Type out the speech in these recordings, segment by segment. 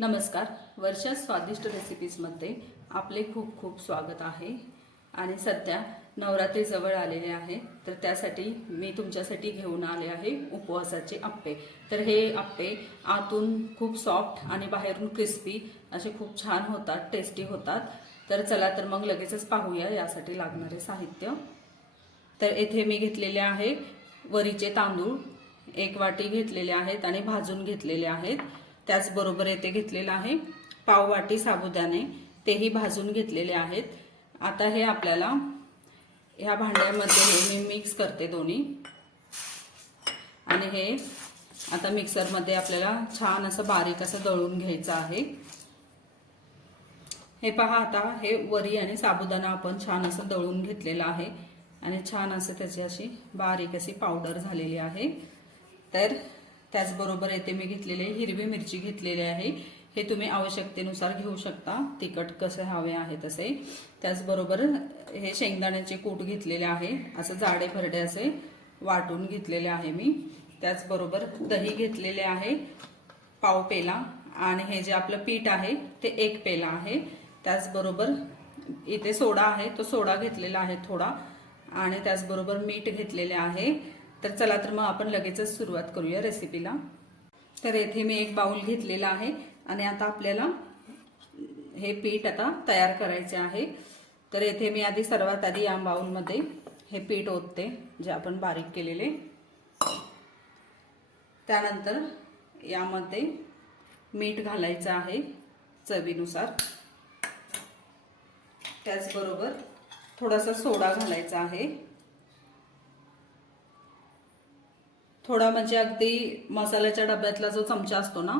नमस्कार. वर्षा स्वादिष्ट रेसिपीजमध्ये आपले खूप खूप स्वागत आहे. आणि सध्या नवरात्री जवळ आलेले आहे. तर त्यासाठी मी तुमच्यासाठी घेऊन आले आहे उपवासाचे आप्पे. तर हे आप्पे आतून खूप सॉफ्ट आणि बाहेरून क्रिस्पी असे खूप छान होतात टेस्टी होतात. तर चला तर मग लगेचच पाहूया यासाठी लागणारे साहित्य. तर येथे मी घेतलेले आहे वरीचे तांदूळ. एक वाटी घेतलेले आहेत आणि भाजून घेतलेले आहेत. त्याचबरोबर येथे घेतलेलं आहे पाववाटी साबुदाणे. तेही भाजून घेतलेले आहेत. आता हे आपल्याला ह्या भांड्यामध्ये हे मी मिक्स करते दोन्ही. आणि हे आता मिक्सरमध्ये आपल्याला छान असं बारीक असं दळून घ्यायचं आहे. हे पहा आता हे वरी आणि साबुदाणा आपण छान असं दळून घेतलेलं आहे. आणि छान असं त्याची अशी बारीक अशी पावडर झालेली आहे. तर त्याचबरोबर येथे मी घेतलेले हिरवी मिरची घेतलेली आहे. हे तुम्ही आवश्यकतेनुसार घेऊ शकता. तिखट कसे हवे आहे तसे त्याचबरोबर हे शेंगदाण्याचे कूट घेतलेले आहे. असं जाडे भरडे असे वाटून घेतलेले आहे मी. त्याचबरोबर दही घेतलेले आहे. पाव पेला. आणि हे जे आपलं पीठ आहे ते एक पेला आहे. त्याचबरोबर इथे सोडा आहे. तो सोडा घेतलेला आहे थोडा. आणि त्याचबरोबर मीठ घेतलेले आहे. तर चला तर मग आपण लगेचच सुरुवात करूया रेसिपीला तर येथे मी एक बाउल घेतलेला आहे आणि आता आपल्याला हे पीठ आता तयार करायचे आहे. तर येथे मी आधी सर्वात आधी या बाउलमध्ये हे पीठ ओतते जे आपण बारीक केलेले. त्यानंतर यामध्ये मीठ घालायचं आहे चवीनुसार. त्याचबरोबर थोडासा सोडा घालायचा आहे. थोडा म्हणजे अगदी मसाल्याच्या डब्यातला जो चमचा असतो ना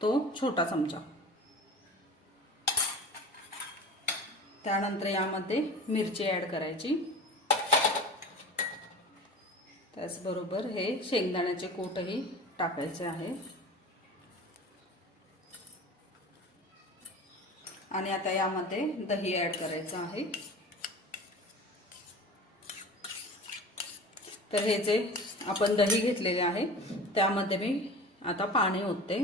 तो छोटा चमचा. त्यानंतर यामध्ये मिरची ॲड करायची. त्याचबरोबर हे शेंगदाण्याचे कोटही टाकायचे आहे. आणि आता यामध्ये दही ॲड करायचं आहे. तर हे जे आपण दही घेतलेले आहे त्यामध्ये मी आता पाणी ओतते.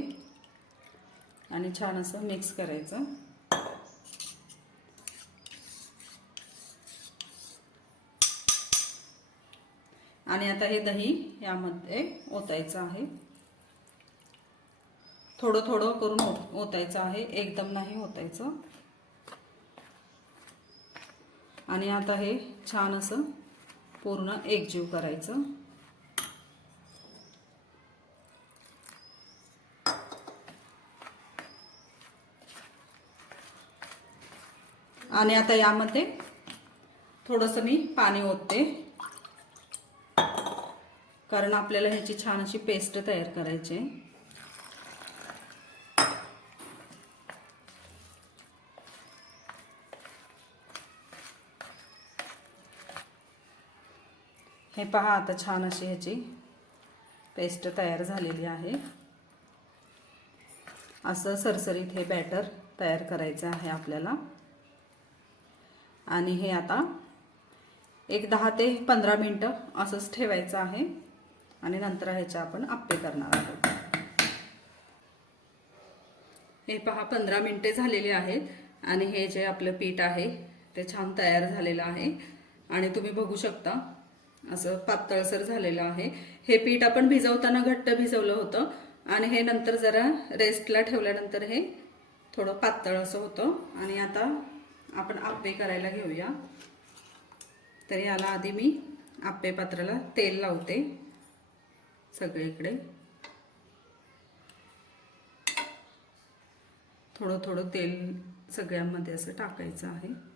आणि छान असं मिक्स करायचं. आणि आता हे दही यामध्ये ओतायचं आहे. थोडं थोडं करून ओतायचं आहे. एकदम नाही ओतायचं. आणि आता हे छान असं पूर्ण एकजीव करायचं. आणि आता यामध्ये थोडंसं मी पाणी ओतते. कारण आपल्याला ह्याची छान अशी पेस्ट तयार करायची आहे. हे पहा आता छान अशी ह्याची पेस्ट तयार झालेली आहे. असं सरसरीत हे बॅटर तयार करायचं आहे आपल्याला. आणि हे आता एक दहा ते पंधरा मिनटं असंच ठेवायचं आहे. आणि नंतर ह्याच्या आपण आप्पे करणार आहोत. हे पहा पंधरा मिनटे झालेली आहेत. आणि हे जे आपलं पीठ आहे ते छान तयार झालेलं आहे. आणि तुम्ही बघू शकता असं पातळसर झालेलं आहे. हे पीठ आपण भिजवताना घट्ट भिजवलं होतं आणि हे नंतर जरा रेस्टला ठेवल्यानंतर हे थोडं पातळ असं होतं. आणि आता आपण आप्पे करायला घेऊया. तर याला आधी मी आप्पे पात्राला तेल लावते सगळीकडे. थोडं थोडं तेल सगळ्यांमध्ये असं टाकायचं आहे.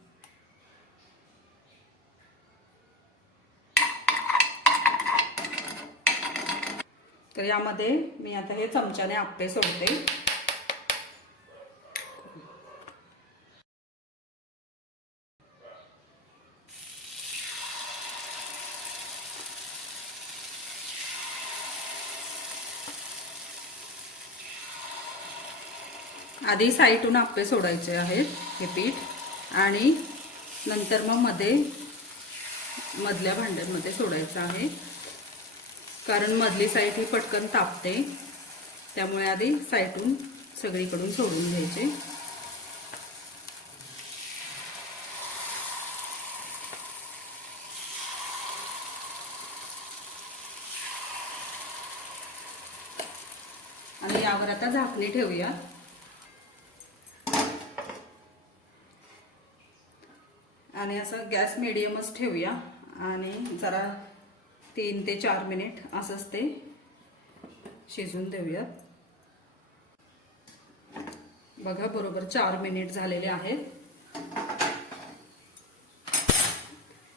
तर यामध्ये मी आता हे चमच्याने आप्पे सोडते. आधी साईटून आप्पे सोडायचे आहेत हे पीठ आणि नंतर मग मध्ये मधल्या भांड्यांमध्ये सोडायचं आहे. कारण मधली साईड ही पटकन तापते. त्यामुळे आधी साईटून सगळीकडून सोडून घ्यायचे. आणि यावर आता झाकणी ठेवूया. आणि असं गॅस मिडियमच ठेवूया. आणि जरा तीन ते चार मिनिट असंच ते शिजून देऊयात. बघा बरोबर चार मिनिट झालेले आहेत.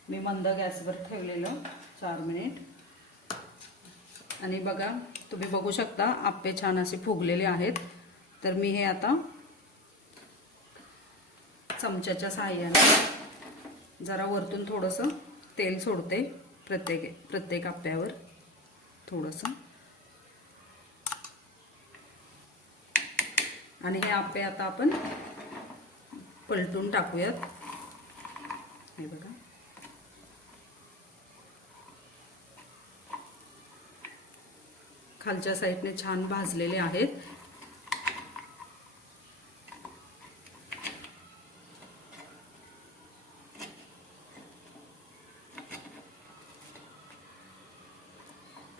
मी मंद गॅसवर ठेवलेलं चार मिनिट. आणि बघा तुम्ही बघू शकता आप्पे छान असे फुगलेले आहेत. तर मी हे आता चमच्याच्या सहाय्याने जरा वरतून थोडंसं तेल सोडते. प्रत्येक प्रत्येक आप्यावर थोडंसं. आणि हे आप्पे आता आपण पलटून टाकूयात. हे बघा. खालच्या साईडने छान भाजलेले आहेत.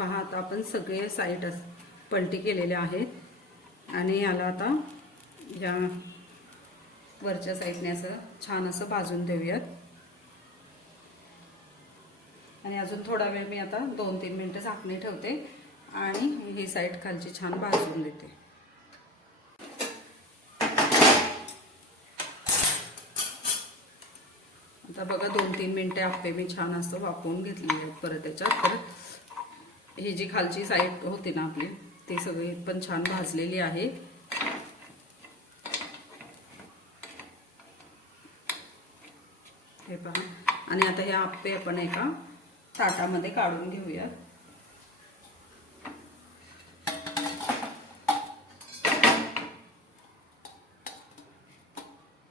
पहा आता आपण सगळे साईड पलटी केलेले आहेत. आणि याला आता या वरच्या साईडने असं छान असं भाजून देऊयात. आणि अजून थोडा वेळ मी आता दोन तीन मिनटं झाकणी ठेवते आणि ही साईड खालची छान भाजून देते. आता बघा दोन तीन मिनटे आप्पे मी छान असं वापरून घेतली आहेत परत त्याच्यात. परत ही जी खालची साईड होती ना आपली ती सगळी पण छान भाजलेली आहे. हे पहा. आणि आता हे आप्पे आपण एका ताटामध्ये काढून घेऊयात.